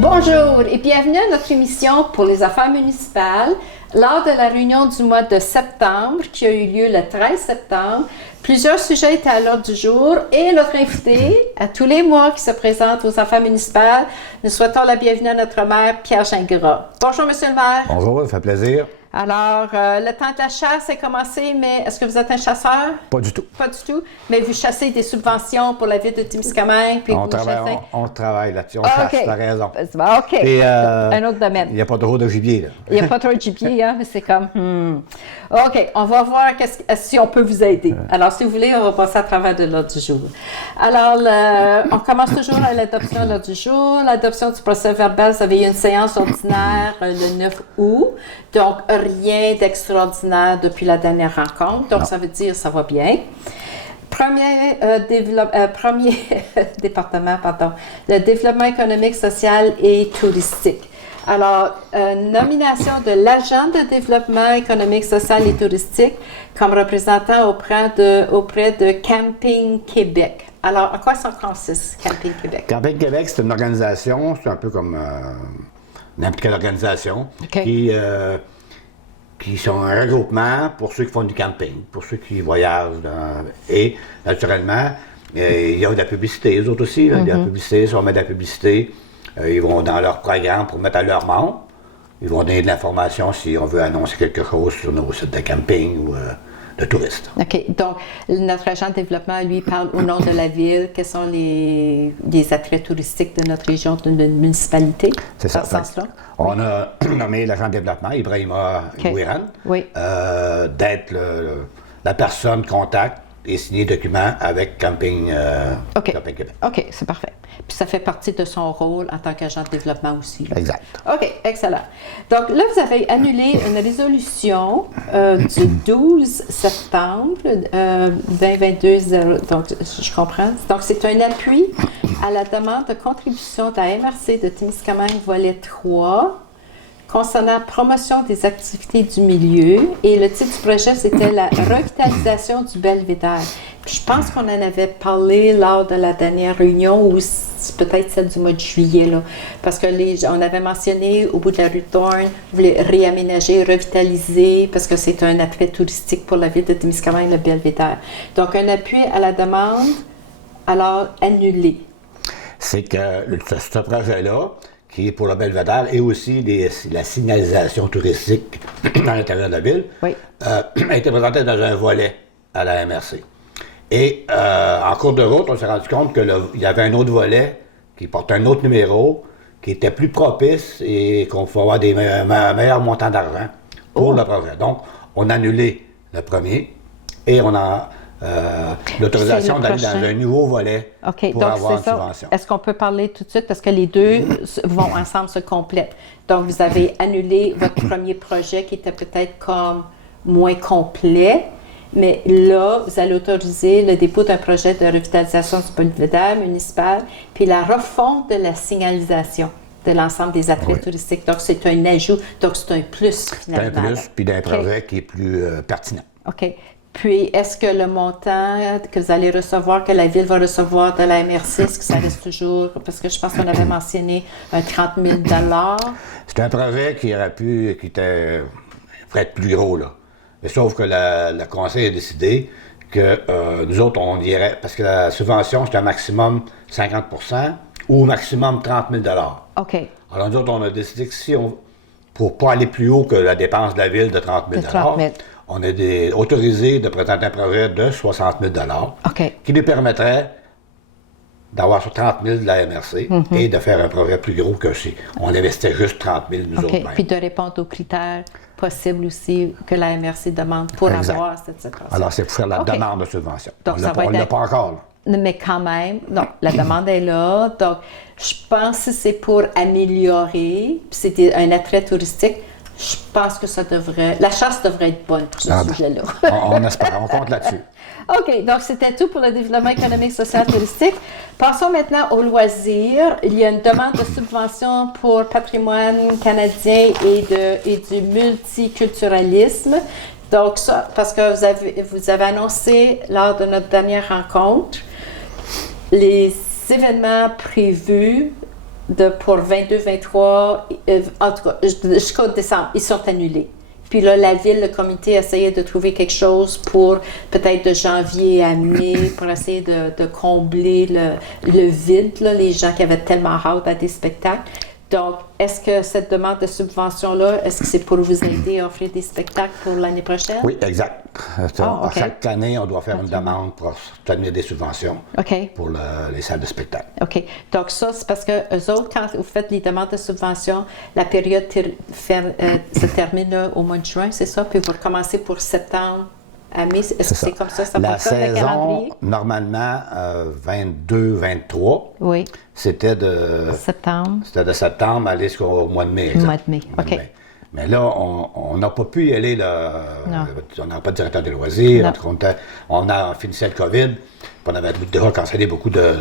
Bonjour et bienvenue à notre émission pour les affaires municipales. Lors de la réunion du mois de septembre, qui a eu lieu le 13 septembre, plusieurs sujets étaient à l'ordre du jour et notre invité, à tous les mois qui se présente aux affaires municipales, nous souhaitons la bienvenue à notre maire Pierre Gingras. Bonjour, Monsieur le maire. Bonjour, ça fait plaisir. Alors, le temps de la chasse est commencé, mais est-ce que vous êtes un chasseur? Pas du tout. Pas du tout. Mais vous chassez des subventions pour la ville de Témiscamingue, puis on travaille là-dessus, on chasse, t'as raison. OK, Et, un autre domaine. Il n'y a pas trop de gibier, là. Il n'y a pas trop de gibier, hein, mais c'est comme... OK, on va voir si on peut vous aider. Alors, si vous voulez, on va passer à travers de l'ordre du jour. Alors, on commence toujours à l'adoption de l'ordre du jour. L'adoption du procès verbal, vous avez eu une séance ordinaire le 9 août. Donc, rien d'extraordinaire depuis la dernière rencontre. Donc, ça veut dire que ça va bien. Premier département, le développement économique, social et touristique. Alors, nomination de l'agent de développement économique, social et touristique comme représentant auprès de Camping Québec. Alors, à quoi ça consiste, Camping Québec? Camping Québec, c'est une organisation, c'est un peu comme n'importe quelle organisation, qui sont un regroupement pour ceux qui font du camping, pour ceux qui voyagent. Et, naturellement, il y a de la publicité, eux autres aussi. Il y a de la publicité, si on met de la publicité, ils vont dans leur programme pour mettre à leurs membres. Ils vont donner de l'information si on veut annoncer quelque chose sur nos sites de camping ou de touristes. OK. Donc, notre agent de développement, lui, parle au nom de la ville. Quels sont les attraits touristiques de notre région, de notre municipalité? C'est ça. Dans ce sens-là? On a nommé l'agent de développement, Ibrahima Gouiran, d'être la personne contact et signer document avec Camping Québec. OK, c'est parfait. Puis ça fait partie de son rôle en tant qu'agent de développement aussi. Exact. OK, excellent. Donc là, vous avez annulé une résolution du 12 septembre 2022. Donc, je comprends. Donc, c'est un appui à la demande de contribution de la MRC de Témiscamingue volet 3 concernant la promotion des activités du milieu. Et le titre du projet, c'était la revitalisation du Belvédère. Puis je pense qu'on en avait parlé lors de la dernière réunion, ou peut-être celle du mois de juillet, là, parce que on avait mentionné au bout de la rue Thorne, vous voulez réaménager, revitaliser, parce que c'est un attrait touristique pour la ville de Témiscamingue, le Belvédère. Donc, un appui à la demande, alors annulé. C'est que ce projet-là, qui est pour le Belvédère, et aussi la signalisation touristique dans l'intérieur de la ville, a été présenté dans un volet à la MRC. Et en cours de route, on s'est rendu compte qu'il y avait un autre volet qui portait un autre numéro, qui était plus propice et qu'on pouvait avoir des meilleurs montants d'argent pour le projet. Donc, on a annulé le premier et on a l'autorisation d'aller dans un nouveau volet pour avoir une subvention. Est-ce qu'on peut parler tout de suite, parce que les deux vont ensemble se complètent. Donc, vous avez annulé votre premier projet qui était peut-être comme moins complet, mais là, vous allez autoriser le dépôt d'un projet de revitalisation du Belvédère municipal, puis la refonte de la signalisation de l'ensemble des attraits touristiques. Donc, c'est un ajout, donc c'est un plus, finalement. C'est un plus, puis d'un projet qui est plus pertinent. OK. Puis, est-ce que le montant que vous allez recevoir, que la Ville va recevoir de la MRC, est-ce que ça reste toujours, parce que je pense qu'on avait mentionné un 30 000 $? C'est un projet qui pourrait être plus gros, là. Mais sauf que le conseil a décidé que nous autres, on irait, parce que la subvention, c'est un maximum 50 % ou maximum 30 000 $. OK. Alors, nous autres, on a décidé que pour ne pas aller plus haut que la dépense de la Ville de 30 000 $, on est autorisé de présenter un projet de 60 000 $ qui nous permettrait d'avoir sur 30 000 de la MRC et de faire un projet plus gros que si on investait juste 30 000 nous autres mêmes. Puis de répondre aux critères possibles aussi que la MRC demande pour avoir cette subvention. Alors, c'est pour faire la demande de subvention. Donc, on ne l'a pas encore, là. Mais quand même, non, la demande est là. Donc, je pense que c'est pour améliorer, puis c'était un attrait touristique. Je pense que la chasse devrait être bonne pour ce sujet-là. On espère, on compte là-dessus. OK, donc c'était tout pour le développement économique, social et touristique. Passons maintenant aux loisirs. Il y a une demande de subvention pour patrimoine canadien et du multiculturalisme. Donc ça, parce que vous avez annoncé lors de notre dernière rencontre les événements prévus pour 22-23, en tout cas, jusqu'au décembre, ils sont annulés. Puis là, la ville, le comité essayait de trouver quelque chose pour peut-être de janvier à mai, pour essayer de combler le vide, là, les gens qui avaient tellement hâte à des spectacles. Donc, est-ce que cette demande de subvention-là, est-ce que c'est pour vous aider à offrir des spectacles pour l'année prochaine? Oui, exact. Chaque année, on doit faire une demande pour obtenir des subventions pour les salles de spectacle. OK. Donc, ça, c'est parce que eux autres, quand vous faites les demandes de subvention, la période se termine là, au mois de juin, c'est ça? Puis vous recommencez pour septembre à mai. Est-ce que c'est comme ça? La saison, normalement, 22-23, c'était de septembre. C'était de septembre à aller jusqu'au mois de mai. Exact. Mois de mai, OK. Mais là, on n'a pas pu y aller. On n'a pas de directeur des loisirs. On a finissé le COVID. Puis on avait déjà cancellé beaucoup de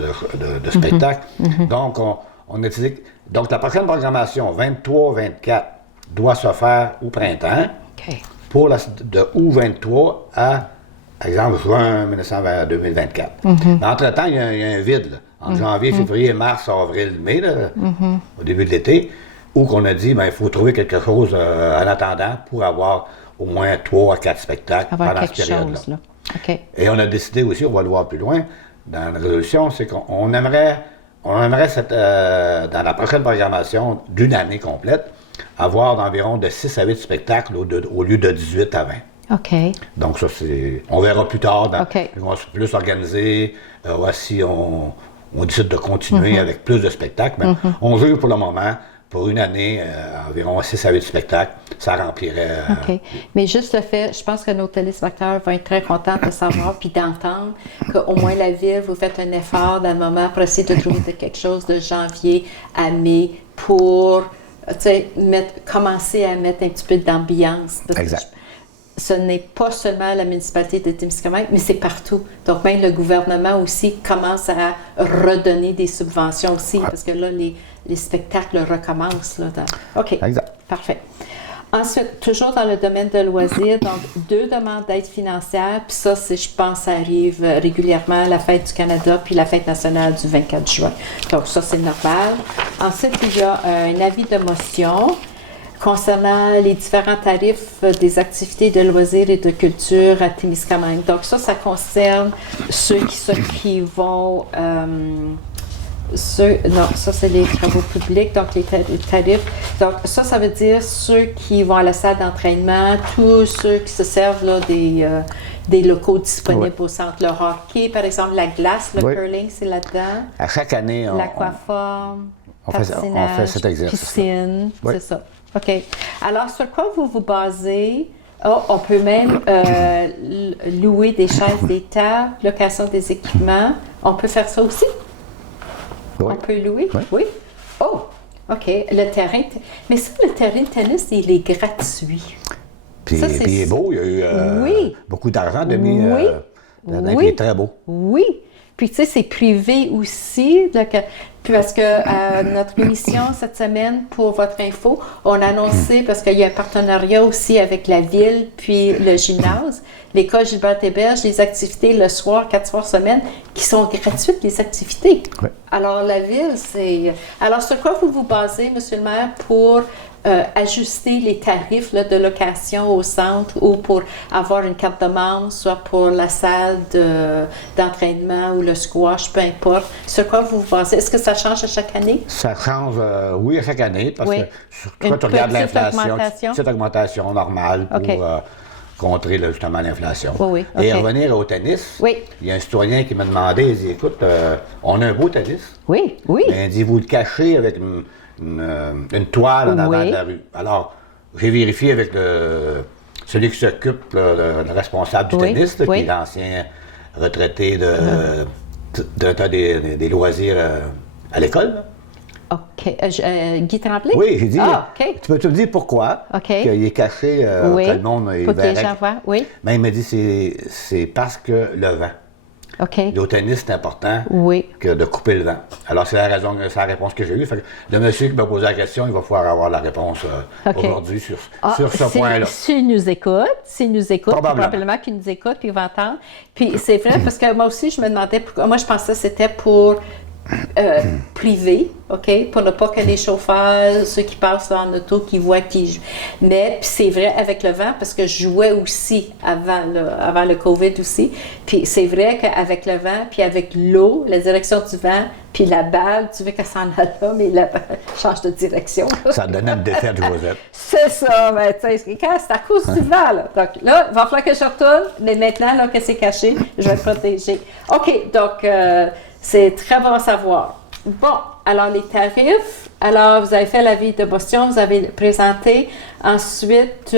spectacles. Donc, on a dit... Donc, la prochaine programmation, 23-24, doit se faire au printemps. Pour de août 23 à, par exemple, juin 2024. Entre-temps, il y a un vide. Là. En janvier, février, mars, avril, mai, là, au début de l'été, où qu'on a dit, il faut trouver quelque chose en attendant pour avoir au moins 3 à 4 spectacles pendant cette période-là. Et on a décidé aussi, on va le voir plus loin, dans la résolution, c'est qu'on aimerait, dans la prochaine programmation d'une année complète, avoir d'environ de 6 à 8 spectacles au lieu de 18 à 20. Donc ça, on verra plus tard. On va plus organiser. Si on décide de continuer avec plus de spectacles. Mais on joue pour le moment, pour une année, environ 6 à 8 spectacles. Ça remplirait... Mais juste le fait, je pense que nos téléspectateurs vont être très contents de savoir puis d'entendre qu'au moins la Ville, vous faites un effort dans le moment pour essayer de trouver quelque chose de janvier à mai pour... commencer à mettre un petit peu d'ambiance. Exact. Ce n'est pas seulement la municipalité de Témiscamingue, mais c'est partout. Donc, même le gouvernement aussi commence à redonner des subventions aussi, parce que là, les spectacles recommencent. Là, OK. Exact. Parfait. Ensuite, toujours dans le domaine de loisirs, donc 2 demandes d'aide financière, puis ça, je pense, ça arrive régulièrement, la Fête du Canada, puis la Fête nationale du 24 juin. Donc ça, c'est normal. Ensuite, il y a un avis de motion concernant les différents tarifs des activités de loisirs et de culture à Témiscamingue. Donc ça concerne ceux qui vont... non, ça c'est les travaux publics, donc les tarifs. Donc ça veut dire ceux qui vont à la salle d'entraînement, tous ceux qui se servent là, des locaux disponibles au centre. Le hockey, par exemple, la glace, le curling, c'est là-dedans. À chaque année, l'aquaforme, on fait cet exercice. Piscine, c'est ça. OK. Alors, sur quoi vous vous basez? On peut même louer des chaises, des tables, location des équipements. On peut faire ça aussi? On peut louer? Oui. Oh, OK. Le terrain. Mais ça, le terrain de tennis, il est gratuit. Puis il est beau. Il y a eu beaucoup d'argent de mis. Il est très beau. Oui. Puis, tu sais, c'est privé aussi. Donc, parce que notre émission cette semaine, pour votre info, on a annoncé, parce qu'il y a un partenariat aussi avec la Ville, puis le gymnase, l'école Gilbert-Héberge, les activités le soir, 4 soirs semaine, qui sont gratuites, les activités. Alors, la Ville, c'est... Alors, sur quoi vous vous basez, M. le maire, pour ajuster les tarifs là, de location au centre ou pour avoir une carte de membre, soit pour la salle d'entraînement ou le squash, peu importe. Sur quoi vous vous basez? Est-ce que ça change à chaque année? Ça change, oui, à chaque année, parce que quand tu regardes l'inflation, une petite augmentation normale pour contrer là, justement l'inflation. Et revenir au tennis, il y a un citoyen qui m'a demandé, il dit, écoute, on a un beau tennis. Mais il dit, vous le cachez avec une toile en avant de la rue. Alors, j'ai vérifié avec celui qui s'occupe, le responsable du tennis, qui est l'ancien retraité des loisirs à l'école. OK. Guy Tremblay? Oui, j'ai dit. OK. Tu peux te dire pourquoi qu'il est caché, que le monde il verrait. Que les gens voient, Mais il m'a dit c'est parce que le vent. Le tennis, c'est important que de couper le vent. Alors, c'est la réponse que j'ai eue. Fait que le monsieur qui m'a posé la question, il va pouvoir avoir la réponse aujourd'hui sur ce point-là. S'il nous écoute, probablement qu'il nous écoute, puis il va entendre. Puis c'est vrai, parce que moi aussi, je me demandais pourquoi. Moi, je pensais que c'était pour privé, OK, pour ne pas que les chauffeurs, ceux qui passent en auto, qui voient qui jouent. Mais puis c'est vrai avec le vent, parce que je jouais aussi avant le COVID aussi. Puis c'est vrai qu'avec le vent, puis avec l'eau, la direction du vent, puis la balle, tu veux qu'elle s'en aille là, mais la balle change de direction. Ça donnait une défaite, Josette. C'est ça, mais tu sais, c'est à cause du vent, là. Donc là, il va falloir que je retourne, mais maintenant, là, que c'est caché, je vais être protégée. OK, donc, c'est très bon à savoir. Bon, alors les tarifs. Alors, vous avez fait la ville de Boston, vous avez présenté. Ensuite,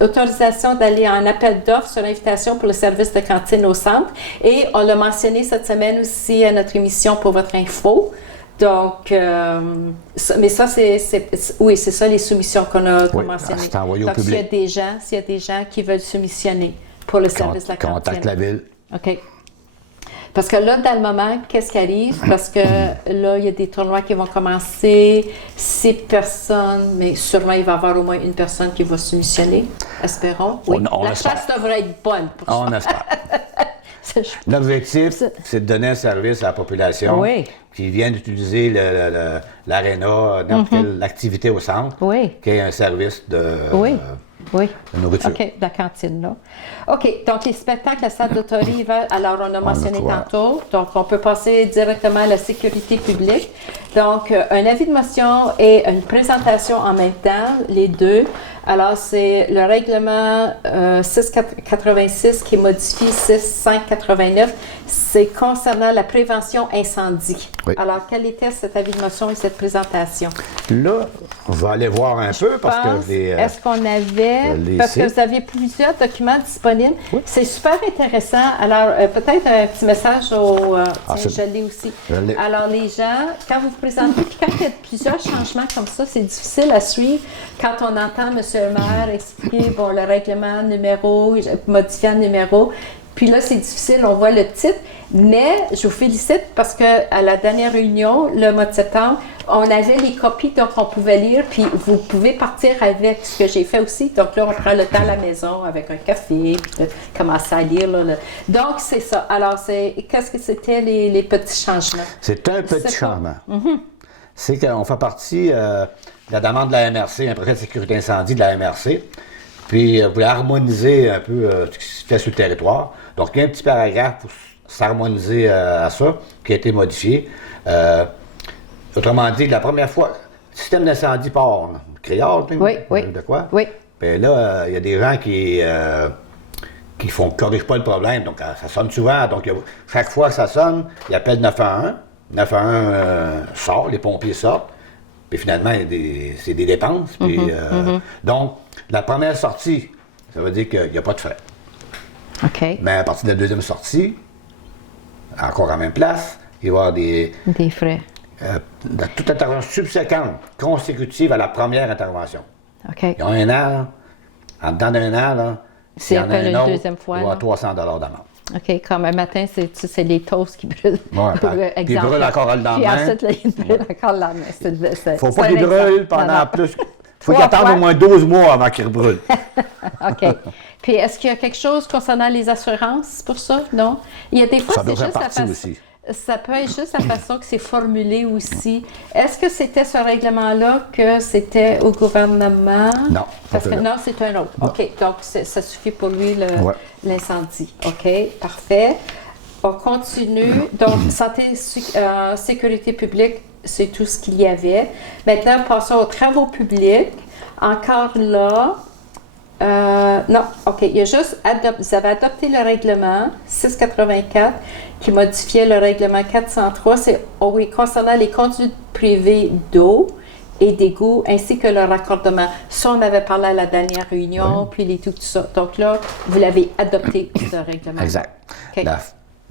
autorisation d'aller en appel d'offres sur l'invitation pour le service de cantine au centre. Et on l'a mentionné cette semaine aussi à notre émission pour votre info. Donc, mais ça, c'est ça les soumissions qu'on a mentionnées. C'est envoyé au Donc, public. s'il y a des gens qui veulent soumissionner pour le service de la cantine. Contacte la ville. OK. Parce que là, dans le moment, qu'est-ce qui arrive? Parce que là, il y a des tournois qui vont commencer, 6 personnes, mais sûrement il va y avoir au moins une personne qui va soumissionner. Espérons. Oui. La chasse devrait être bonne pour ça. On espère. L'objectif, c'est de donner un service à la population qui vient d'utiliser l'aréna, n'importe quelle activité au centre, qui ait un service de nourriture. OK, la cantine, là. OK, donc les spectacles, la salle d'autorie, alors on a mentionné tantôt, donc on peut passer directement à la sécurité publique. Donc, un avis de motion et une présentation en même temps, les deux. Alors, c'est le règlement 686 qui modifie 6589. C'est concernant la prévention incendie. Oui. Alors, quel était cet avis de motion et cette présentation? Là, on va aller voir un peu parce que est-ce qu'on avait... Parce que vous aviez plusieurs documents disponibles. Oui. C'est super intéressant. Alors, peut-être un petit message au... je l'ai aussi. Alors, les gens, quand vous présentez, puis quand il y a plusieurs changements comme ça, c'est difficile à suivre. Quand on entend M. le maire expliquer, bon, le règlement numéro, modifiant le numéro, puis là, c'est difficile, on voit le titre, mais je vous félicite parce qu'à la dernière réunion, le mois de septembre, on avait les copies, donc on pouvait lire, puis vous pouvez partir avec ce que j'ai fait aussi. Donc là, on prend le temps à la maison avec un café, puis commencer à lire. Là. Donc, c'est ça. Alors, qu'est-ce que c'était les petits changements? C'est un petit changement. C'est qu'on fait partie de la demande de la MRC, un projet de sécurité incendie de la MRC. Puis, vous voulez harmoniser un peu ce qui se fait sur le territoire. Donc, il y a un petit paragraphe pour s'harmoniser à ça, qui a été modifié. Autrement dit, la première fois, le système d'incendie part, créole, de quoi? Oui. Puis là, il y a des gens qui ne corrigent pas le problème, donc ça sonne souvent. Donc, chaque fois que ça sonne, ils appellent 911. 911 sort, les pompiers sortent. Puis finalement, c'est des dépenses. Puis, donc, la première sortie, ça veut dire qu'il n'y a pas de frais. OK. Mais à partir de la deuxième sortie, encore à la même place, il va y avoir des frais. Toute intervention subséquente, consécutive à la première intervention. OK. Il y a un an, en dedans d'un an, là, s'il y en a une autre, deuxième fois, il va y avoir $300 d'amende. OK, comme un matin, c'est les toasts qui brûlent. Oui, puis ils brûlent encore le lendemain. Puis ensuite, ils brûlent encore le lendemain. Il ne faut pas qu'ils brûlent pendant plus. Il faut qu'ils attendent au moins 12 mois avant qu'ils brûlent. OK. Puis est-ce qu'il y a quelque chose concernant les assurances pour ça? Non? Il y a des fois, c'est juste la façon. Aussi. Ça peut être juste la façon que c'est formulé aussi. Est-ce que c'était ce règlement-là que c'était au gouvernement? Non. Parce que non, c'est un autre. Non. OK, donc ça suffit pour lui l'incendie. OK, parfait. On continue. Donc, santé, sécurité publique, c'est tout ce qu'il y avait. Maintenant, passons aux travaux publics. Encore là, non, OK, il y a juste, vous avez adopté le règlement 684 qui modifiait le règlement 403, c'est concernant les conduites privées d'eau et d'égouts, ainsi que le raccordement. Ça, on avait parlé à la dernière réunion, puis tout ça. Donc là, vous l'avez adopté, ce règlement. Exact. Okay.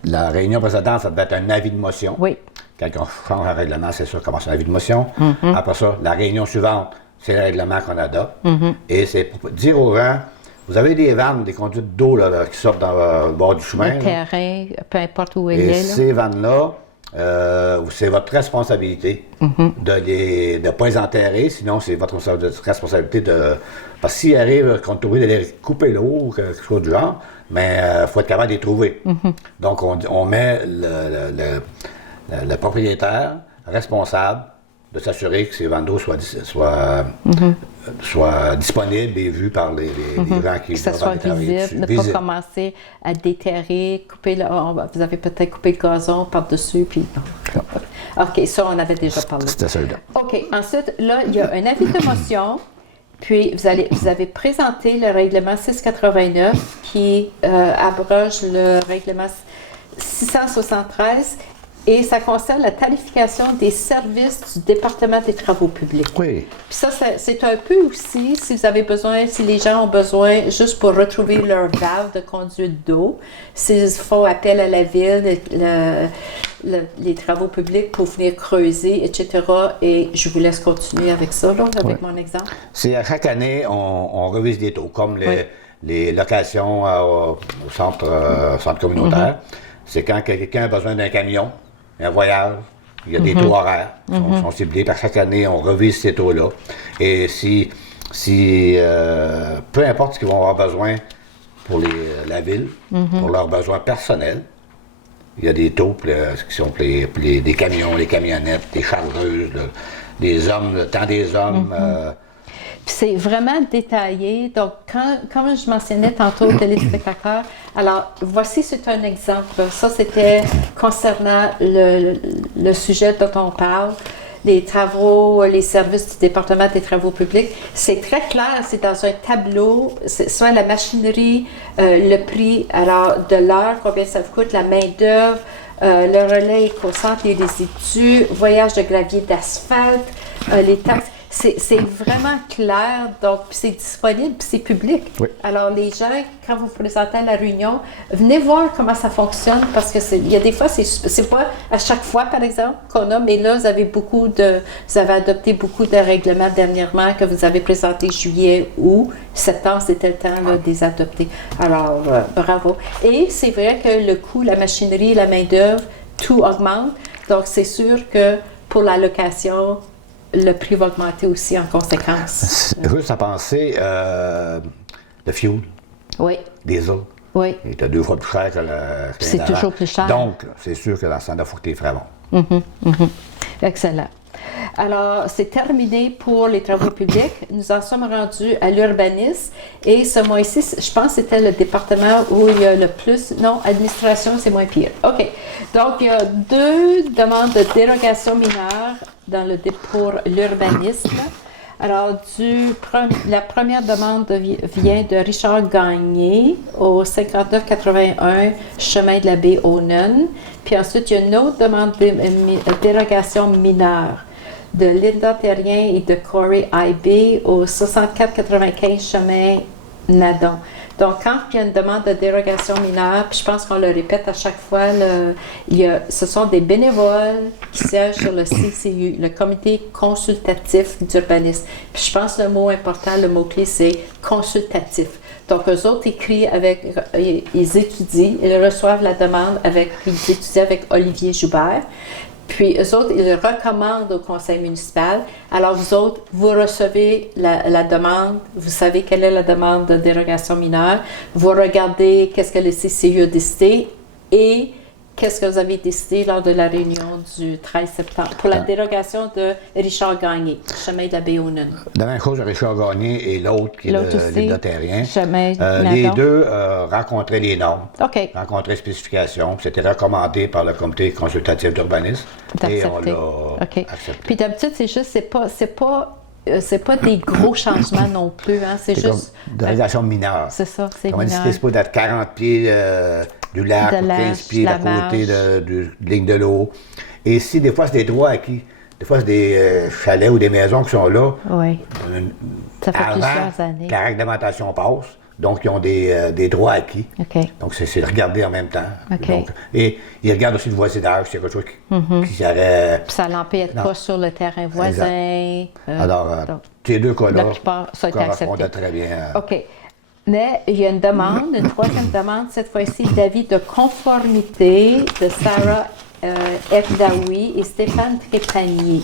La réunion précédente, ça devait être un avis de motion. Oui. Quand on change un règlement, c'est sûr, commence un avis de motion. Après ça, la réunion suivante, c'est le règlement qu'on adopte. Et c'est pour dire aux gens, vous avez des vannes, des conduites d'eau là, qui sortent dans le bord du chemin. Le terrain, peu importe où il est. Et ces vannes-là, c'est votre responsabilité de ne pas les enterrer, sinon c'est votre responsabilité de... Parce que s'il arrive qu'on trouve de les couper l'eau ou quelque chose du genre, mais il faut être capable de les trouver. Donc on met le propriétaire responsable de s'assurer que ces vanneaux soient disponibles et vus par les gens qui que ça soit visible, ne pas commencer à déterrer, vous avez peut-être coupé le gazon par-dessus, puis... OK, ça, on avait déjà parlé. C'était celui-là. OK, ensuite, là, il y a un avis de motion, puis vous avez présenté le règlement 689 qui abroge le règlement 673 et ça concerne la tarification des services du département des travaux publics. Oui. Puis ça, c'est un peu aussi, si vous avez besoin, si les gens ont besoin, juste pour retrouver leur valve de conduite d'eau, s'ils font appel à la ville, les travaux publics pour venir creuser, etc. Et je vous laisse continuer avec ça, là, avec mon exemple. C'est à chaque année, on revise des taux, comme les locations au centre communautaire. C'est quand quelqu'un a besoin d'un camion, un voyage, il y a des taux horaires qui sont ciblés. Par chaque année, on revise ces taux-là. Et peu importe ce qu'ils vont avoir besoin pour la ville, pour leurs besoins personnels, il y a des taux qui sont pour des camions, les camionnettes, des chargeuses, des hommes, le temps des hommes. Puis c'est vraiment détaillé. Donc, comme je mentionnais tantôt aux téléspectateurs, alors voici, c'est un exemple. Ça, c'était concernant le sujet dont on parle, les travaux, les services du département des travaux publics. C'est très clair, c'est dans un tableau, soit la machinerie, le prix, alors de l'heure, combien ça vous coûte, la main-d'œuvre, le relais éco-centre, les résidus, voyage de gravier d'asphalte, les taxes. C'est vraiment clair, donc c'est disponible, puis c'est public. Oui. Alors les gens, quand vous présentez à la réunion, venez voir comment ça fonctionne, parce que il y a des fois, c'est pas à chaque fois, par exemple, qu'on a, mais là, vous avez adopté beaucoup de règlements dernièrement que vous avez présentés juillet ou septembre, c'était le temps là, de les adopter. Alors, bravo. Et c'est vrai que le coût, la machinerie, la main-d'œuvre, tout augmente, donc c'est sûr que pour la location, le prix va augmenter aussi en conséquence. Juste à penser, le fuel, diesel, il était 2 fois plus cher que le... C'est toujours plus cher. Donc, c'est sûr que dans ce temps-là, il faut que tes frais montent. Excellent. Alors, c'est terminé pour les travaux publics. Nous en sommes rendus à l'urbanisme. Et ce mois-ci, je pense que c'était le département où il y a le plus... Non, administration, c'est moins pire. OK. Donc, il y a 2 demandes de dérogation mineure pour l'urbanisme. Alors, la première demande vient de Richard Gagné au 5981 chemin de la baie Onan. Puis ensuite, il y a une autre demande de dérogation mineure de Linda Terrien et de Corey I.B. au 6495 chemin Nadon. Donc, quand il y a une demande de dérogation mineure, puis je pense qu'on le répète à chaque fois, ce sont des bénévoles qui siègent sur le CCU, le Comité consultatif d'urbanisme. Puis je pense que le mot important, le mot-clé, c'est consultatif. Donc, eux autres écrivent ils étudient, ils reçoivent la demande ils étudient avec Olivier Joubert. Puis, eux autres, ils recommandent au conseil municipal. Alors, vous autres, vous recevez la demande, vous savez quelle est la demande de dérogation mineure, vous regardez qu'est-ce que le CCU a décidé et qu'est-ce que vous avez décidé lors de la réunion du 13 septembre pour la dérogation de Richard Gagné, chemin de la baie Onan. La même chose de Richard Gagné et l'autre qui est le Terrien. Les deux rencontraient les normes, rencontraient les spécifications. C'était recommandé par le comité consultatif d'urbanisme et on l'a accepté. Puis d'habitude, c'est juste, c'est pas des gros changements non plus, hein? C'est juste... Dérogation mineure. C'est ça, c'est mineur. On a dit c'est pas d'être 40 pieds du lac, 15 pieds à côté de ligne de l'eau. Et si des fois, c'est des droits acquis. Des fois, c'est des chalets ou des maisons qui sont là. Oui. Ça fait plusieurs années. La réglementation passe. Donc, ils ont des droits acquis. Donc, c'est regarder en même temps. Donc, et ils regardent aussi le voisinage, c'est quelque chose qui serait... Ça l'empêche pas sur le terrain voisin. Alors, ces deux cas-là correspondent très bien. OK. Mais il y a une demande, une troisième demande, cette fois-ci, d'avis de conformité de Sarah F. Daoui et Stéphane Trépanier.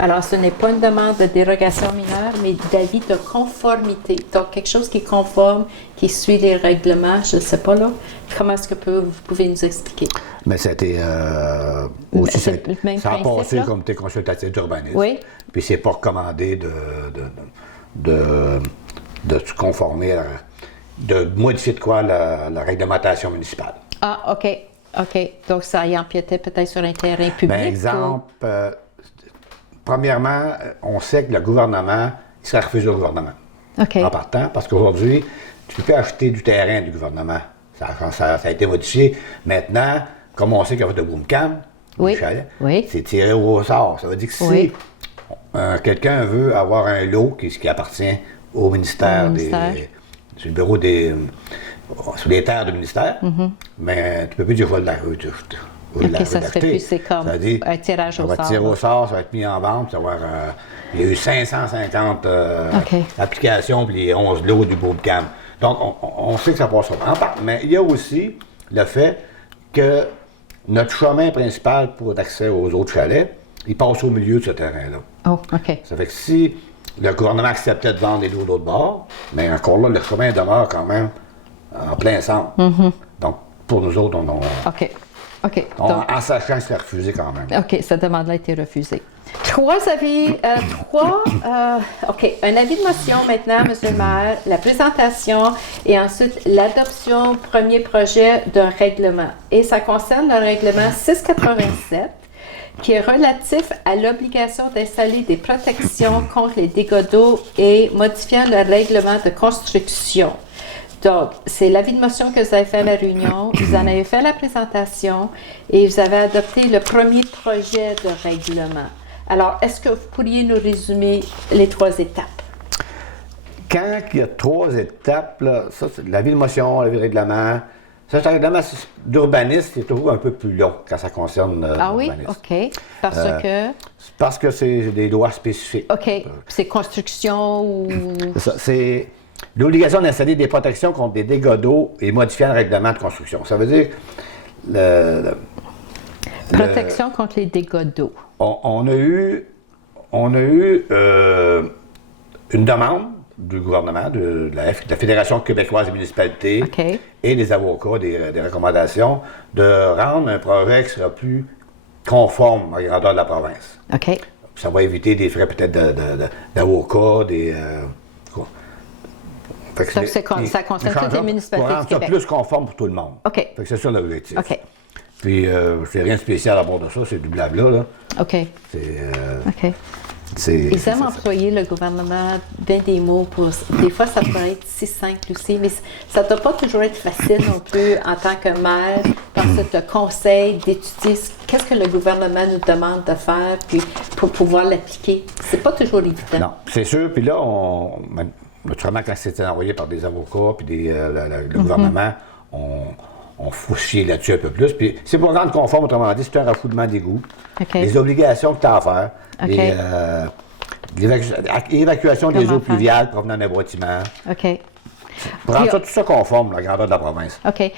Alors, ce n'est pas une demande de dérogation mineure, mais d'avis de conformité. Donc, quelque chose qui est conforme, qui suit les règlements, je ne sais pas là. Comment est-ce que vous pouvez nous expliquer? Mais c'était aussi, ça a passé là? comme comité consultatif d'urbanisme. Oui. Puis c'est pas recommandé de se conformer, de modifier de quoi la réglementation municipale. Ah, OK. OK. Donc, ça y empiétait peut-être sur un terrain public? Par exemple, premièrement, on sait que le gouvernement, il serait refusé au gouvernement. OK. En partant, parce qu'aujourd'hui, tu ne peux plus acheter du terrain du gouvernement. Ça a été modifié. Maintenant, comme on sait qu'il y a de Boomcam, oui. C'est tiré au sort. Ça veut dire que si quelqu'un veut avoir un lot qui appartient au ministère, sur le bureau sur les terres du ministère, mais tu ne peux plus dire je vais OK, ça serait plus, c'est comme un tirage au sort. Ça va tirer au sort, ça va être mis en vente. Il y a eu 550 applications, puis les 11 lots du Boomcam. Donc, on sait que ça passe pas. Mais il y a aussi le fait que notre chemin principal pour l'accès aux autres chalets, il passe au milieu de ce terrain-là. Oh, OK. Ça fait que si le gouvernement acceptait de vendre les lots de l'autre bord, mais encore là, le chemin demeure quand même en plein centre. Donc, pour nous autres, OK. OK. En sachant que c'est refusé quand même. OK, cette demande-là a été refusée. OK, un avis de motion maintenant, M. le maire, la présentation et ensuite l'adoption premier projet d'un règlement. Et ça concerne le règlement 687 qui est relatif à l'obligation d'installer des protections contre les dégâts d'eau et modifiant le règlement de construction. Donc, c'est l'avis de motion que vous avez fait à la réunion, vous en avez fait la présentation et vous avez adopté le premier projet de règlement. Alors, est-ce que vous pourriez nous résumer les 3 étapes? Quand il y a 3 étapes, là, ça, c'est l'avis de motion, l'avis de règlement. Ça, c'est un règlement d'urbanisme qui est toujours un peu plus long quand ça concerne l'urbanisme. OK. Parce que c'est des lois spécifiques. OK. C'est construction ou... C'est l'obligation d'installer des protections contre des dégâts d'eau et modifiant le règlement de construction. Ça veut dire... Protection contre les dégâts d'eau. On a eu une demande du gouvernement, de la Fédération québécoise des municipalités et des avocats, des recommandations, de rendre un projet qui sera plus conforme à la grandeur de la province. OK. Ça va éviter des frais peut-être d'avocats, ça concerne toutes les municipalités du Québec. Ça plus conforme pour tout le monde. OK. Fait que c'est ça l'objectif. OK. Puis, c'est rien de spécial à bord de ça, c'est du blabla, là. OK. OK. Ils aiment employer le gouvernement bien des mots pour... Des fois, ça peut être si simple aussi, mais ça ne doit pas toujours être facile non plus en tant que maire, parce que le conseil d'étudier qu'est-ce que le gouvernement nous demande de faire, puis pour pouvoir l'appliquer. C'est pas toujours évident. Non, c'est sûr. Puis là, naturellement, quand c'était envoyé par des avocats, puis le gouvernement, on fouchait là-dessus un peu plus. Puis c'est pour rendre conforme, autrement dit, c'est un raffoulement d'égout. Les obligations que tu as à faire. L'évacuation des eaux pluviales provenant d'un bâtiment. Pour rendre tout ça conforme à la grandeur de la province. OK.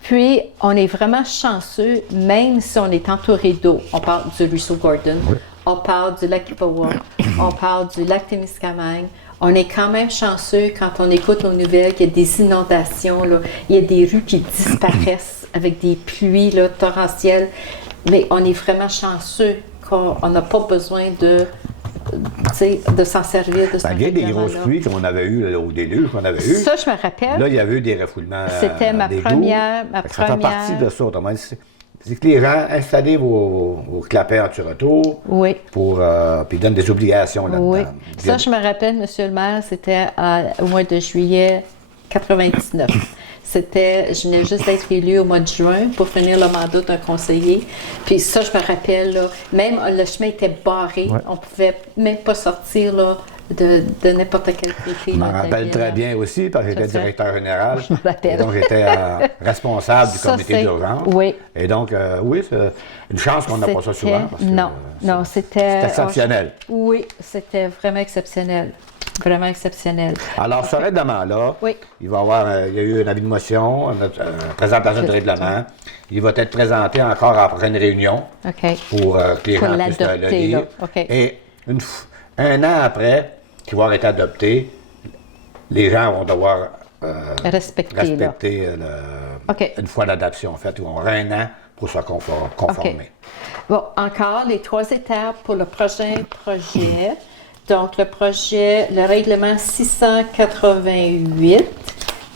Puis, on est vraiment chanceux, même si on est entouré d'eau. On parle du ruisseau Gordon, on parle du lac Ipawa, on parle du lac Témiscamingue. On est quand même chanceux quand on écoute aux nouvelles qu'il y a des inondations, là. Il y a des rues qui disparaissent avec des pluies là, torrentielles. Mais on est vraiment chanceux qu'on n'a pas besoin de s'en servir de ce malgré des grosses pluies qu'on avait eues au déluge, qu'on avait eu. Ça, je me rappelle. Là, il y avait eu des refoulements. C'était ma première. Ça fait partie de ça. C'est que les gens installez vos clapets en retour puis ils donnent des obligations là-dedans. Oui. Ça, je me rappelle, M. le maire, c'était au mois de juillet 99. Je venais juste d'être élue au mois de juin pour finir le mandat d'un conseiller. Puis ça, je me rappelle, là, même le chemin était barré. On ne pouvait même pas sortir là, de n'importe quel côté. Je m'en rappelle très bien aussi, parce que j'étais directeur général. Je me rappelle. Et donc, j'étais responsable du comité d'urgence. Oui. Et donc, oui, c'est une chance qu'on n'a pas ça souvent. Non, c'était exceptionnel. Oui, c'était vraiment exceptionnel. Vraiment exceptionnel. Alors, ce règlement-là, il va y avoir il y a eu un avis de motion, une présentation de règlement. Il va être présenté encore après une réunion pour que les gens puissent le lire. Et un an après qu'il va être adopté, les gens vont devoir respecter une fois l'adoption faite. Ils vont avoir un an pour se conformer. Okay. Bon, encore les 3 étapes pour le prochain projet. Donc, le règlement 688.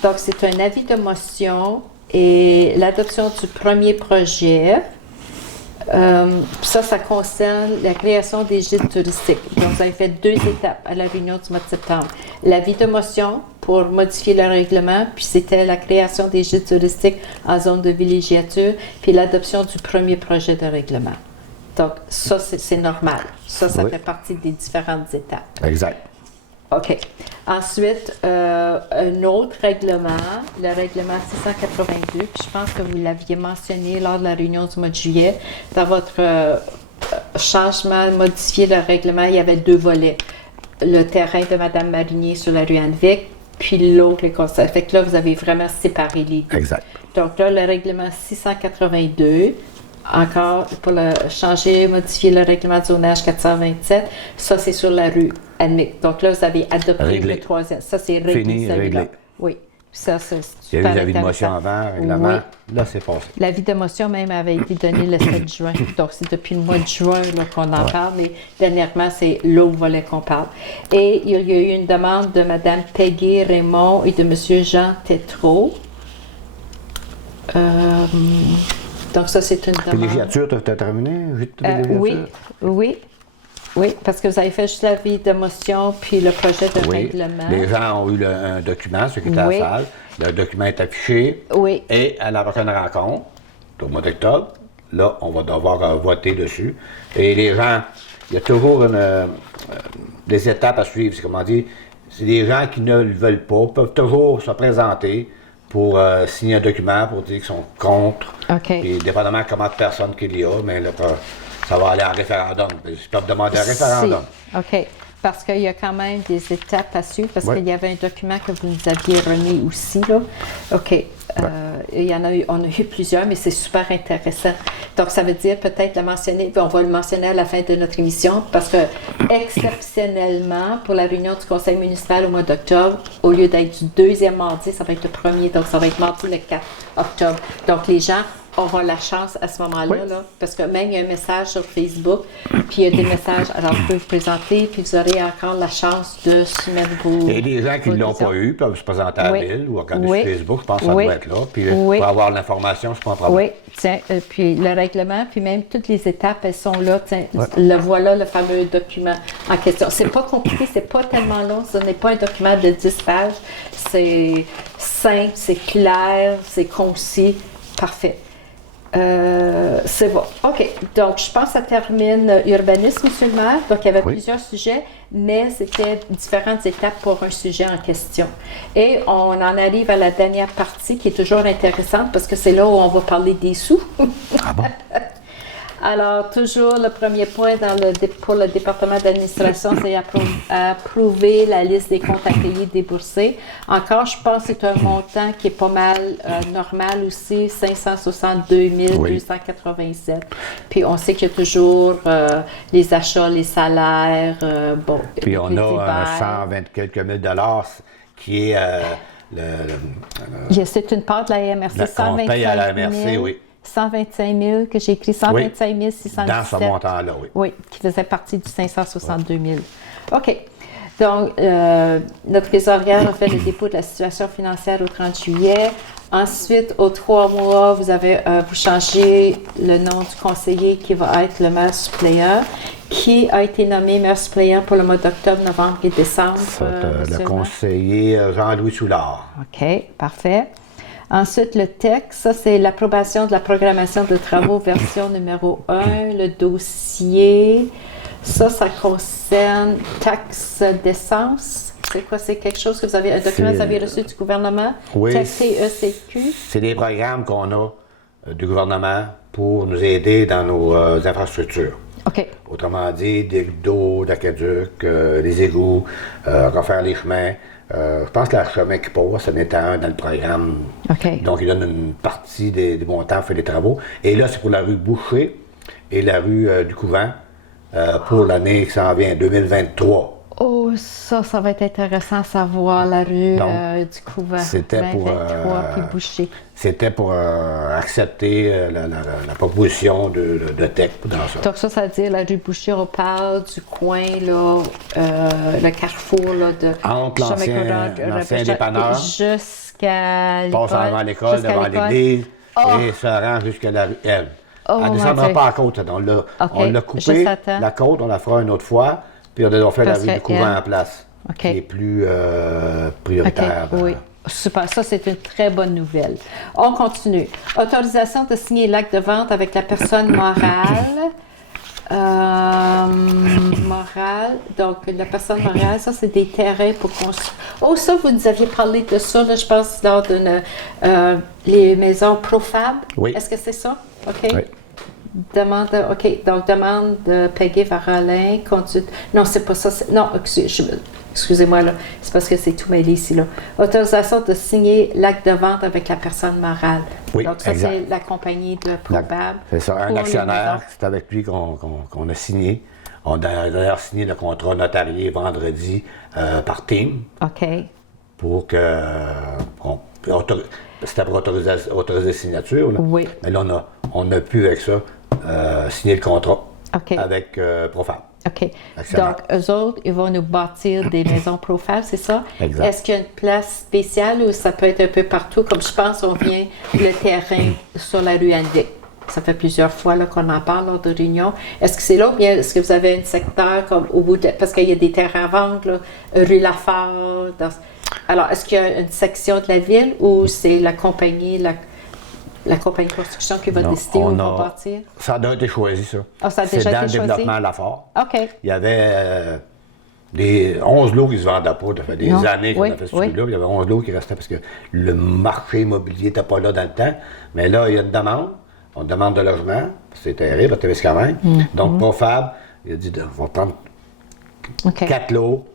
Donc, c'est un avis de motion et l'adoption du premier projet. Ça concerne la création des gîtes touristiques. Donc, vous avez fait 2 étapes à la réunion du mois de septembre. L'avis de motion pour modifier le règlement, puis c'était la création des gîtes touristiques en zone de villégiature, puis l'adoption du premier projet de règlement. Donc, ça, c'est normal. Ça fait partie des différentes étapes. Exact. OK. Ensuite, un autre règlement, le règlement 682, puis je pense que vous l'aviez mentionné lors de la réunion du mois de juillet. Dans votre changement, modifier le règlement, il y avait 2 volets. Le terrain de Mme Marinier sur la rue Anne-Vic, puis l'autre, les conseils. Fait que là, vous avez vraiment séparé les 2. Exact. Donc là, le règlement 682, encore pour modifier le règlement de zonage 427, ça c'est sur la rue Anne-Vic. Donc là, vous avez adopté le 3e. Ça c'est réglé. Fini, réglé. Oui. Ça, c'est il y a eu l'avis de motion avant, règlement. Oui. Là, c'est passé. L'avis de motion même avait été donné le 7 juin. Donc, c'est depuis le mois de juin qu'on en parle, mais dernièrement, c'est l'autre volet qu'on parle. Et il y a eu une demande de Mme Peggy Raymond et de M. Jean Tétrault. Donc, ça, c'est une demande. La villégiature, tu as terminé? Oui, parce que vous avez fait juste l'avis de motion puis le projet de règlement. Les gens ont eu un document, ceux qui étaient à la salle. Le document est affiché. Oui. Et à la prochaine rencontre, au mois d'octobre, là, on va devoir voter dessus. Et les gens, il y a toujours des étapes à suivre. C'est comment dire, c'est des gens qui ne le veulent pas, peuvent toujours se présenter pour signer un document pour dire qu'ils sont contre. OK. Puis, dépendamment de comment de personnes qu'il y a, mais là, ça va aller en référendum. Ils peuvent demander un référendum. OK. Parce qu'il y a quand même des étapes à suivre, parce qu'il y avait un document que vous nous aviez remis aussi, là. OK. On a eu plusieurs, mais c'est super intéressant. Donc, ça veut dire peut-être le mentionner, puis on va le mentionner à la fin de notre émission, parce que exceptionnellement, pour la réunion du conseil municipal au mois d'octobre, au lieu d'être du 2e mardi, ça va être le 1er, donc ça va être mardi le 4 octobre. Donc, les gens auront la chance à ce moment-là, là, parce que même il y a un message sur Facebook, puis il y a des messages, alors vous pouvez vous présenter, puis vous aurez encore la chance de soumettre vos... Et les gens qui ne l'ont pas eu peuvent se présenter à la ville ou regarder sur Facebook, je pense que ça doit être là, puis pour avoir l'information, c'est pas un problème. Oui, tiens, puis le règlement, puis même toutes les étapes, elles sont là, tiens, le voilà, le fameux document en question. C'est pas compliqué, c'est pas tellement long, ce n'est pas un document de 10 pages, c'est simple, c'est clair, c'est concis, parfait. C'est bon. OK. Donc, je pense que ça termine urbanisme, M. le maire. Donc, il y avait plusieurs sujets, mais c'était différentes étapes pour un sujet en question. Et on en arrive à la dernière partie qui est toujours intéressante parce que c'est là où on va parler des sous. Ah bon? Alors, toujours le premier point pour le département d'administration, c'est approuver la liste des comptes à payer déboursés. Encore, je pense que c'est un montant qui est pas mal normal aussi, 562 287. Puis on sait qu'il y a toujours les achats, les salaires, puis on a 120 quelques mille dollars qui est c'est une part de la MRC, 125 paye à la MRC, oui. 125 000, que j'ai écrit 125 617. Dans ce montant-là, oui. Oui, qui faisait partie du 562 000. OK. Donc, notre trésorière a fait le dépôt de la situation financière au 30 juillet. Ensuite, aux 3 mois, vous changez le nom du conseiller qui va être le maire suppléant, qui a été nommé maire suppléant pour le mois d'octobre, novembre et décembre. Le conseiller Jean-Louis Soulard. OK, parfait. Ensuite, le texte, ça, c'est l'approbation de la programmation de travaux version numéro 1. Le dossier, ça concerne taxe d'essence. C'est quoi? C'est quelque chose que un document que vous avez reçu du gouvernement? Oui. TECQ? C'est des programmes qu'on a du gouvernement pour nous aider dans nos infrastructures. OK. Autrement dit, des d'eau, d'aqueduc, les égouts, refaire les chemins. Je pense que le chemin qui passe, ce n'était un dans le programme. OK. Donc, il donne une partie des montants pour faire des travaux. Et là, c'est pour la rue Boucher et la rue du Couvent. pour l'année qui s'en vient, 2023. Oh, ça va être intéressant à savoir, la rue du Couvent. C'était 2023, puis Boucher. C'était pour accepter la proposition de TEC dans ça. Donc ça veut dire la rue Boucher, on parle du coin, là, le carrefour là, de... Entre l'ancien dépanneur, jusqu'à l'école. Passe avant l'école, devant l'église, et ça rend jusqu'à la rue L. Elle ne descendra pas à la côte. On l'a coupé, la côte, on la fera une autre fois. Puis on a fait la rue du Couvent en place, qui est plus prioritaire. Oui, super. Ça, c'est une très bonne nouvelle. On continue. Autorisation de signer l'acte de vente avec la personne morale. Morale. Donc, la personne morale, ça, c'est des terrains pour construire. Oh, ça, vous nous aviez parlé de ça, là, je pense, lors d'une... les maisons Profab. Oui. Est-ce que c'est ça? OK. Oui. Demande de Peggy Varolin, non, c'est pas ça. Non, excusez-moi, là. C'est parce que c'est tout mêlé ici, là. Autorisation de signer l'acte de vente avec la personne morale. Oui, donc, ça, exact. C'est la compagnie de Probable. C'est ça, un actionnaire. C'est avec lui qu'on a signé. On a d'ailleurs signé le contrat notarié vendredi par team. OK. Pour que... c'était pour autoriser signature, là. Oui. Mais là, on a pu, avec ça, signer le contrat avec Profab. OK. Donc, eux autres, ils vont nous bâtir des maisons Profab, c'est ça? Exact. Est-ce qu'il y a une place spéciale ou ça peut être un peu partout? Comme je pense, on vient le terrain sur la rue Andic. Ça fait plusieurs fois là, qu'on en parle lors de réunions. Est-ce que c'est là ou bien est-ce que vous avez un secteur comme au bout de... Parce qu'il y a des terrains à vendre, là, rue Lafare. Alors, est-ce qu'il y a une section de la ville ou c'est la compagnie, la compagnie de construction qui va décider où on va bâtir? Ça a déjà été choisi, ça. Ah, ça a déjà été choisi? C'est dans le développement à Lafare. OK. Il y avait des 11 lots qui se vendaient pas. Ça fait des années qu'on a fait ce truc-là. Il y avait 11 lots qui restaient parce que le marché immobilier n'était pas là dans le temps. Mais là, il y a une demande. On demande de logement. C'est terrible à Témiscamingue. Donc, Profab, il a dit on va prendre 4 lots.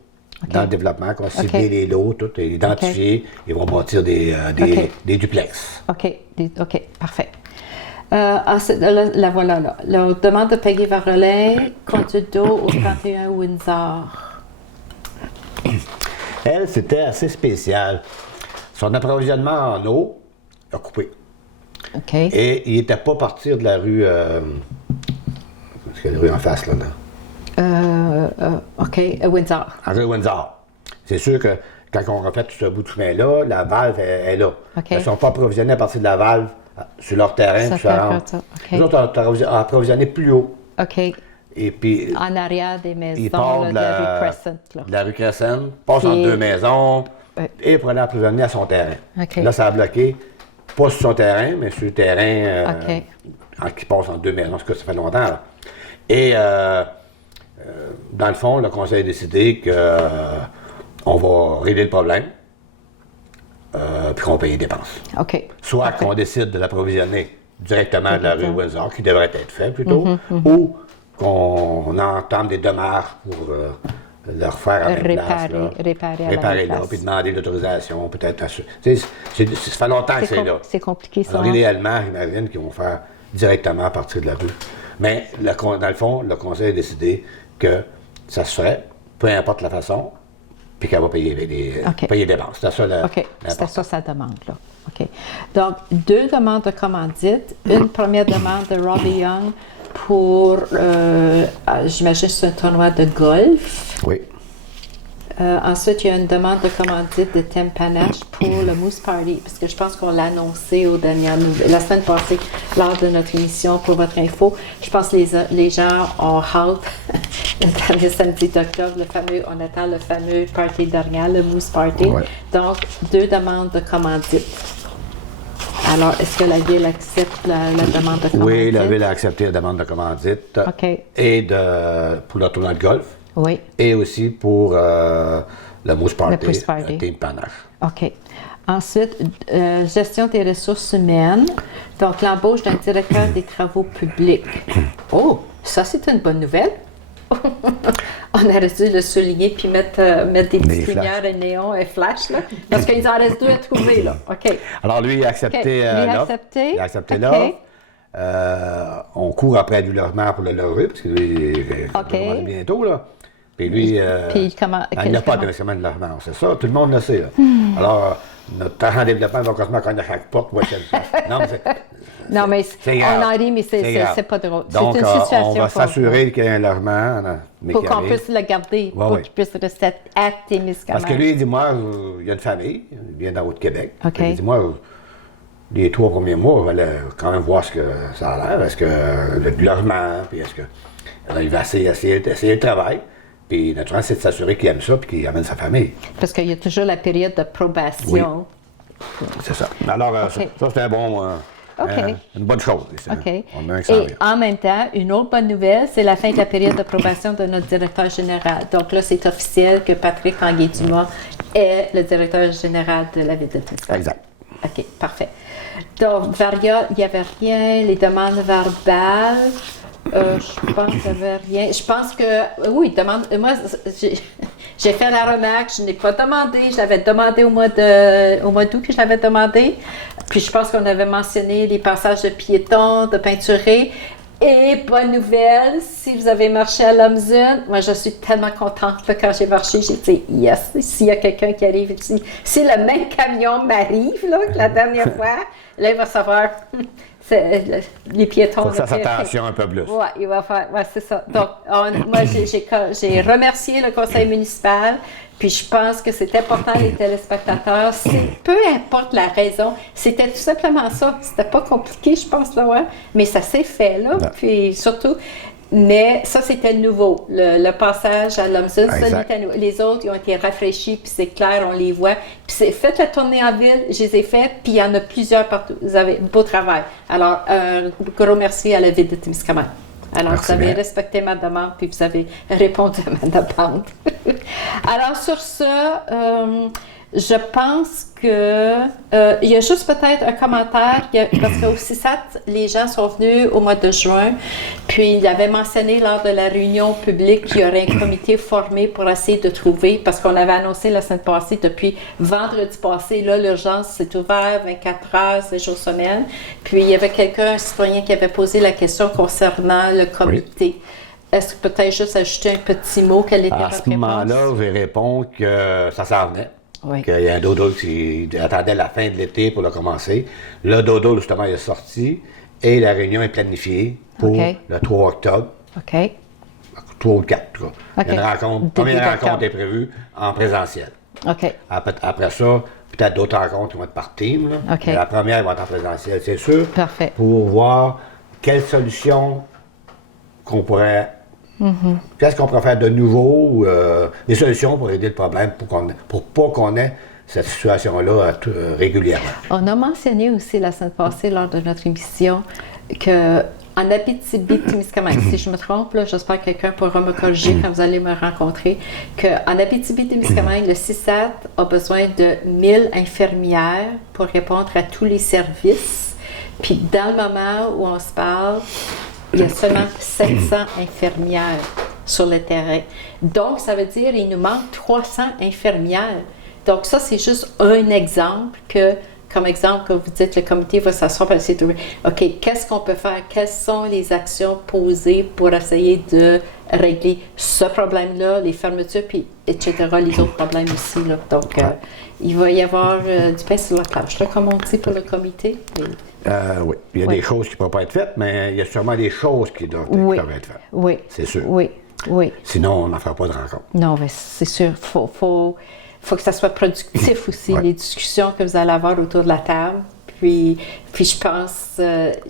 Dans le développement, qu'on va cibler les lots, tout est identifié. Ils vont bâtir des duplex. OK, parfait. La voilà là. La demande de Peggy Varolin, conduite d'eau au 31 Windsor. Elle, c'était assez spécial. Son approvisionnement en eau a coupé. OK. Et il n'était pas parti de la rue... c'est la rue en face, là. OK, Windsor. En rue Windsor. C'est sûr que quand on refait tout ce bout de chemin-là, la valve est là. Ils ne sont pas approvisionnés à partir de la valve sur leur terrain. Nous autres, on a approvisionné plus haut. OK. Et puis, en arrière des maisons de la rue Crescent. Là. De la rue Crescent, passe entre deux maisons et pour aller approvisionner à son terrain. Okay. Là, ça a bloqué, pas sur son terrain, mais sur le terrain qui passe entre deux maisons. En tout cas, ça fait longtemps. Là. Et dans le fond, le conseil a décidé qu'on va régler le problème, puis qu'on paye les dépenses. OK. Soit qu'on décide de l'approvisionner directement de la rue Windsor, qui devrait être fait plutôt, ou qu'on entame des démarches pour le refaire à la même place. Réparer là, puis demander l'autorisation, peut-être. Ça fait longtemps que c'est là. C'est compliqué, ça. Alors, idéalement, j'imagine qu'ils vont faire directement à partir de la rue. Mais, dans le fond, le conseil a décidé que ça se ferait, peu importe la façon, puis qu'elle va payer les dépenses. C'était ça c'était ça sa demande, là. OK. Donc, 2 demandes de commandite. Une première demande de Robbie Young pour, j'imagine, c'est un tournoi de golf. Oui. Ensuite, il y a une demande de commandite de Tim Panache pour le Moose Party, parce que je pense qu'on l'a annoncé la semaine passée lors de notre émission pour votre info. Je pense que les gens ont hâte le dernier samedi d'octobre, on attend le fameux party dernier, le Moose Party. Ouais. Donc, 2 demandes de commandite. Alors, est-ce que la Ville accepte la demande de commandite? Oui, la Ville a accepté la demande de commandite. OK. Et pour le tournoi de golf. Oui. Et aussi pour le Moose Party, Team Panache. OK. Ensuite, gestion des ressources humaines. Donc, l'embauche d'un directeur des travaux publics. Oh, ça, c'est une bonne nouvelle. On aurait dû le souligner puis mettre des petites lumières et néons et flash, là, parce qu'il en reste 2 à trouver, là. OK. Alors, lui, il a accepté l'offre. Il a accepté l'offre. on court après du logement pour le loger, parce que lui, il va commencer bientôt, là. Puis lui, il n'a pas d'investissement de logement, c'est ça, tout le monde le sait, là. Alors, notre agent de développement va continuer à cogner à chaque porte, non, mais on en rit, mais c'est pas drôle. Donc, c'est une situation on va s'assurer qu'il y ait un logement. Pour qu'on puisse le garder, pour qu'il puisse rester à Témiscamingue. Parce que lui, il dit, moi, il y a une famille, il vient d'en Haut-de-Québec. Okay. Il dit, moi, les 3 premiers mois, on va quand même voir ce que ça a l'air. Est-ce que il y a du logement, puis est-ce que. Alors, il va essayer le travail. Puis, naturellement, c'est de s'assurer qu'il aime ça, puis qu'il amène sa famille. Parce qu'il y a toujours la période de probation. Oui. C'est ça. Alors, ça c'est un bon. Une bonne chose. OK. Et en même temps, une autre bonne nouvelle, c'est la fin de la période d'approbation de notre directeur général. Donc là, c'est officiel que Patrick Tanguay-Dumas est le directeur général de la Ville de Témiscamingue. Exact. OK, parfait. Donc, Varia, il n'y avait rien. Les demandes verbales, je pense qu'il n'y avait rien. Je pense que, oui, moi, j'ai fait la remarque, je n'ai pas demandé, je l'avais demandé au mois d'août que je l'avais demandé. Puis je pense qu'on avait mentionné les passages de piétons, de peinturés. Et bonne nouvelle, si vous avez marché à Lumsden, moi je suis tellement contente là, quand j'ai marché, j'ai dit yes, s'il y a quelqu'un qui arrive ici, si le même camion m'arrive là, que la dernière fois, là il va savoir. Les piétons. Il faut que ça fasse attention un peu plus. Oui, il va faire. Ouais, c'est ça. Donc, moi, j'ai remercié le conseil municipal, puis je pense que c'est important, les téléspectateurs. Peu importe la raison, c'était tout simplement ça. C'était pas compliqué, je pense, là, ouais. Mais ça s'est fait, là. Non. Puis surtout. Mais ça, c'était nouveau. Le passage à Lumsden, les autres, ils ont été rafraîchis, puis c'est clair, on les voit. Puis faites la tournée en ville, je les ai faites, puis il y en a plusieurs partout. Vous avez beau travail. Alors, un gros merci à la Ville de Témiscamingue. Alors, merci, vous avez respecté ma demande, puis vous avez répondu à ma demande. Alors, sur ça, je pense que il y a juste peut-être un commentaire, parce qu'au CISAT, les gens sont venus au mois de juin, puis il avait mentionné lors de la réunion publique qu'il y aurait un comité formé pour essayer de trouver, parce qu'on avait annoncé la semaine passée, depuis vendredi passé, là, l'urgence s'est ouverte 24 heures, 7 jours semaine, puis il y avait un citoyen qui avait posé la question concernant le comité. Oui. Est-ce que peut-être juste ajouter un petit mot, quelle était votre réponse? À ce moment-là, je vais répondre que ça s'en venait. Oui. Qu'il y a un dodo qui attendait la fin de l'été pour le commencer. Le dodo, justement, il est sorti et la réunion est planifiée pour le 3 octobre. OK. 3 ou 4, en tout cas. Okay. Première rencontre est prévue en présentiel. OK. Après ça, peut-être d'autres rencontres qui vont être par team. Là. Okay. La première va être en présentiel, c'est sûr. Parfait. Pour voir quelle solution qu'on pourrait. Qu'est-ce qu'on pourrait faire de nouveau, des solutions pour aider le problème, pour pas qu'on ait cette situation-là régulièrement. On a mentionné aussi la semaine passée, lors de notre émission, qu'en Abitibi-Témiscamingue, si je me trompe, là, j'espère que quelqu'un pourra me corriger quand vous allez me rencontrer, qu'en Abitibi-Témiscamingue, le CISAT a besoin de 1000 infirmières pour répondre à tous les services. Puis dans le moment où on se parle, il y a seulement 700 infirmières sur le terrain. Donc, ça veut dire qu'il nous manque 300 infirmières. Donc, ça, c'est juste un exemple comme exemple, quand vous dites le comité va s'asseoir pour essayer de OK, qu'est-ce qu'on peut faire? Quelles sont les actions posées pour essayer de régler ce problème-là, les fermetures, puis etc., les autres problèmes aussi. Là. Donc, il va y avoir du pain sur la tâche, là, comme on dit pour le comité. Oui. Il y a des choses qui ne peuvent pas être faites, mais il y a sûrement des choses qui doivent être faites. Oui. C'est sûr. Oui. Sinon, on n'en fera pas de rencontre. Non, mais c'est sûr. Faut que ça soit productif aussi, les discussions que vous allez avoir autour de la table. Puis je pense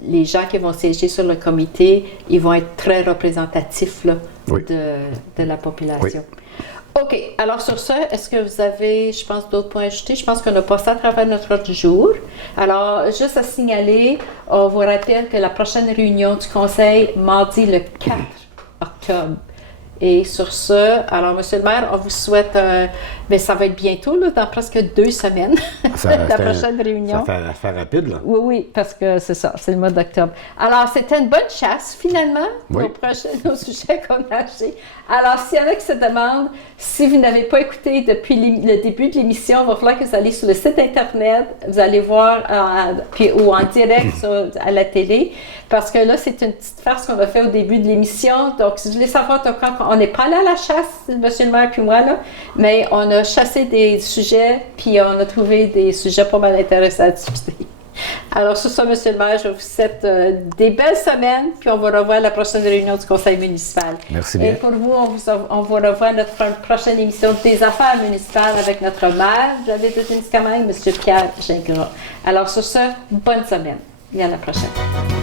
les gens qui vont siéger sur le comité, ils vont être très représentatifs là, de la population. Oui. OK. Alors, sur ça, est-ce que vous avez, je pense, d'autres points à ajouter? Je pense qu'on a passé à travers notre ordre du jour. Alors, juste à signaler, on vous rappelle que la prochaine réunion du Conseil, mardi le 4 octobre, Et sur ce, alors, Monsieur le maire, on vous souhaite, mais ça va être bientôt, là, dans presque 2 semaines, la prochaine réunion. Ça fait rapide, là. Oui, oui, parce que c'est ça, c'est le mois d'octobre. Alors, c'était une bonne chasse, finalement, oui. nos sujets qu'on a achetés. Alors, s'il y en a qui se demandent, si vous n'avez pas écouté depuis le début de l'émission, il va falloir que vous allez sur le site Internet, vous allez voir, ou en direct à la télé, parce que là, c'est une petite farce qu'on a fait au début de l'émission. Donc, si vous voulez savoir, on n'est pas allé à la chasse, Monsieur le maire puis moi, là, mais on a chassé des sujets, puis on a trouvé des sujets pas mal intéressants à discuter. Alors, sur ça, Monsieur le maire, je vous souhaite des belles semaines, puis on va revoir la prochaine réunion du conseil municipal. Merci bien. Et pour vous, on va revoir notre prochaine émission des affaires municipales avec notre maire de la ville de Témiscamingue, M. Pierre Gingras. Alors, sur ce, bonne semaine et à la prochaine.